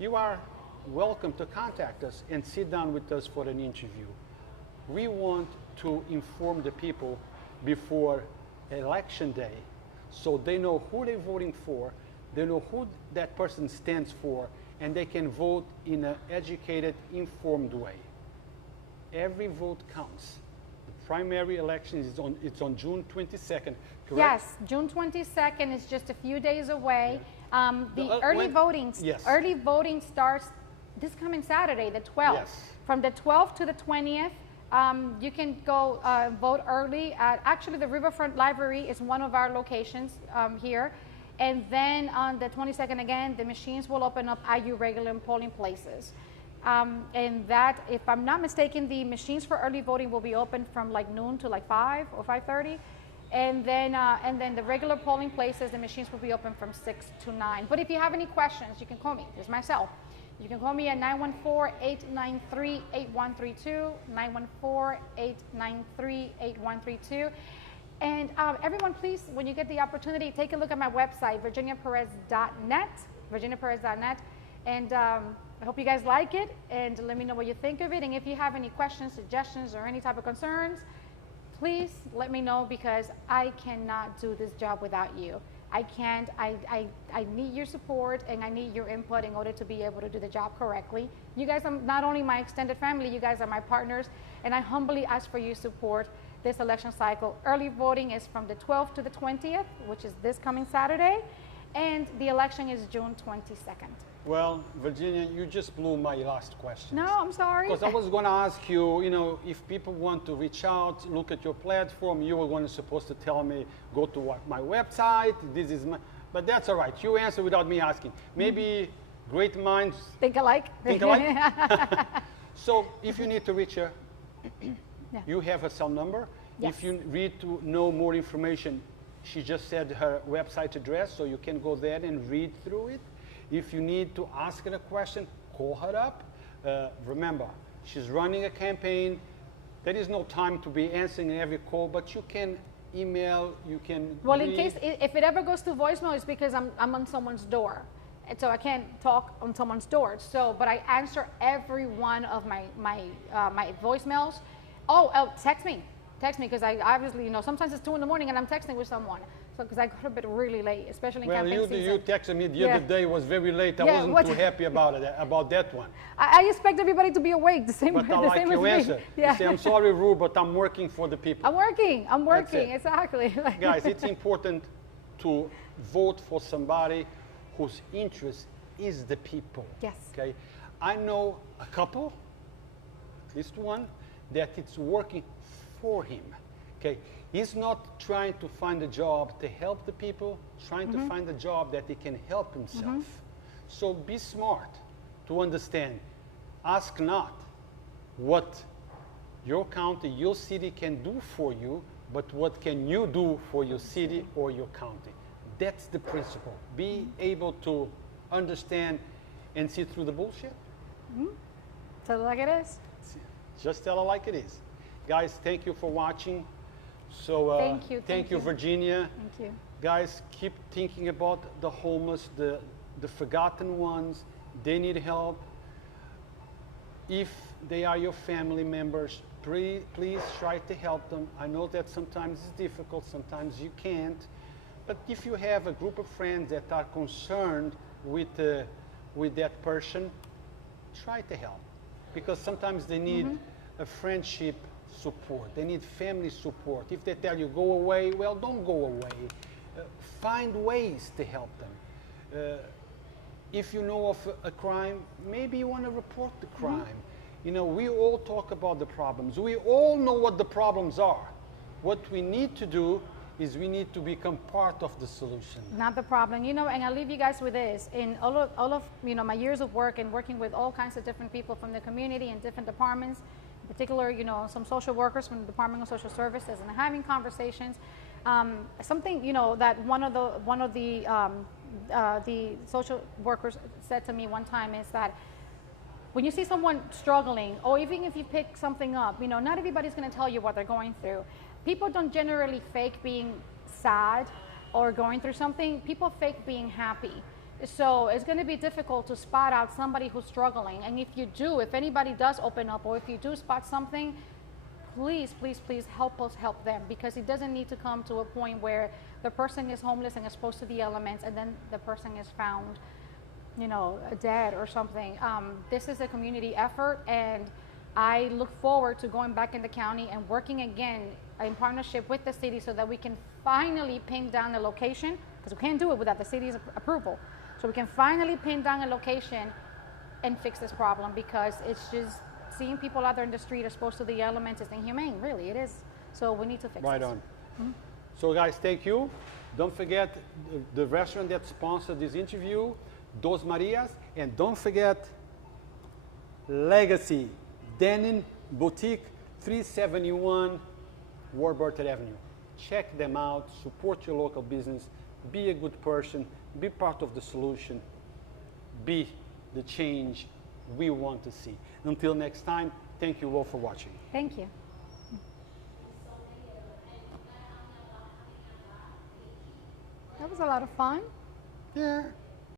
you are welcome to contact us and sit down with us for an interview. We want to inform the people before election day so they know who they're voting for, they know who that person stands for, and they can vote in an educated, informed way. Every vote counts. The primary election is on June 22nd, correct? Yes, June 22nd is just a few days away. The early voting starts this coming Saturday, the 12th. Yes. From the 12th to the 20th, you can go vote early at, actually the Riverfront Library is one of our locations here. And then on the 22nd again, the machines will open up at your regular polling places. And that, if I'm not mistaken, the machines for early voting will be open from like noon to like 5 or 5:30. And then the regular polling places, the machines will be open from 6 to 9. But if you have any questions, you can call me. It's myself. You can call me at 914-893-8132, 914-893-8132. And everyone, please, when you get the opportunity, take a look at my website, virginiaperez.net, virginiaperez.net. And I hope you guys like it, and let me know what you think of it. And if you have any questions, suggestions, or any type of concerns, please let me know, because I cannot do this job without you. I can't. I need your support, and I need your input in order to be able to do the job correctly. You guys are not only my extended family, you guys are my partners, and I humbly ask for your support this election cycle. Early voting is from the 12th to the 20th, which is this coming Saturday, and the election is June 22nd. Well, Virginia, you just blew my last question. No, I'm sorry. Because I was going to ask you, if people want to reach out, look at your platform, you were supposed to tell me, go to my website, this is my, but that's all right. You answer without me asking. Maybe great minds think alike. Think alike? So if you need to reach her, Yeah. you have her cell number. Yes. If you need to know more information, she just said her website address, so you can go there and read through it. If you need to ask her a question, call her up. Remember, she's running a campaign. There is no time to be answering every call, but you can email, you can Well, read. in case, if it ever goes to voicemail, it's because I'm on someone's door. And so I can't talk on someone's door. So, but I answer every one of my voicemails. Text me, because I obviously, sometimes it's 2 in the morning and I'm texting with someone. So, because I go to bed really late, especially in campaign season. You texted me the other day, it was very late. I wasn't too happy about that one. I expect everybody to be awake the same, but I like your answer. Yeah. You say, I'm sorry, Ru, but I'm working for the people. I'm working, That's exactly. Guys, it's important to vote for somebody whose interest is the people. Yes. Okay. I know a couple, at least one, that it's working for him. Okay. He's not trying to find a job to help the people, trying to find a job that he can help himself. So be smart to understand. Ask not what your county, your city can do for you, but what can you do for your city or your county. That's the principle. Be able to understand and see through the bullshit. Tell it like it is. Just tell it like it is. Guys, thank you for watching. So thank you, Virginia. Thank you. Guys, keep thinking about the homeless, the forgotten ones. They need help. If they are your family members, please try to help them. I know that sometimes it's difficult, sometimes you can't. But if you have a group of friends that are concerned with that person, try to help. Because sometimes they need a friendship support. They need family support. If they tell you, go away, well, don't go away. Find ways to help them. If you know of a crime, maybe you want to report the crime. We all talk about the problems. We all know what the problems are. What we need to do is we need to become part of the solution. Not the problem. And I'll leave you guys with this. In all of my years of work and working with all kinds of different people from the community and different departments, in particular, some social workers from the Department of Social Services, and having conversations. Something that one of the social workers said to me one time is that when you see someone struggling, or even if you pick something up, you know, not everybody's going to tell you what they're going through. People don't generally fake being sad or going through something. People fake being happy. So it's going to be difficult to spot out somebody who's struggling. And if you do, if anybody does open up, or if you do spot something, please, please, please help us help them, because it doesn't need to come to a point where the person is homeless and exposed to the elements, and then the person is found, you know, dead or something. This is a community effort, and I look forward to going back in the county and working again in partnership with the city so that we can finally pin down a location, because we can't do it without the city's approval. So we can finally pin down a location and fix this problem, because it's just seeing people out there in the street exposed to the elements is inhumane, really, it is. So we need to fix Right this. on. So guys, thank you. Don't forget the restaurant that sponsored this interview, Dos Marias, and don't forget Legacy Denim Boutique, 371 Warburton Avenue. Check them out, support your local business, be a good person, be part of the solution, be the change we want to see. Until next time, thank you all for watching. Thank you. That was a lot of fun. Yeah.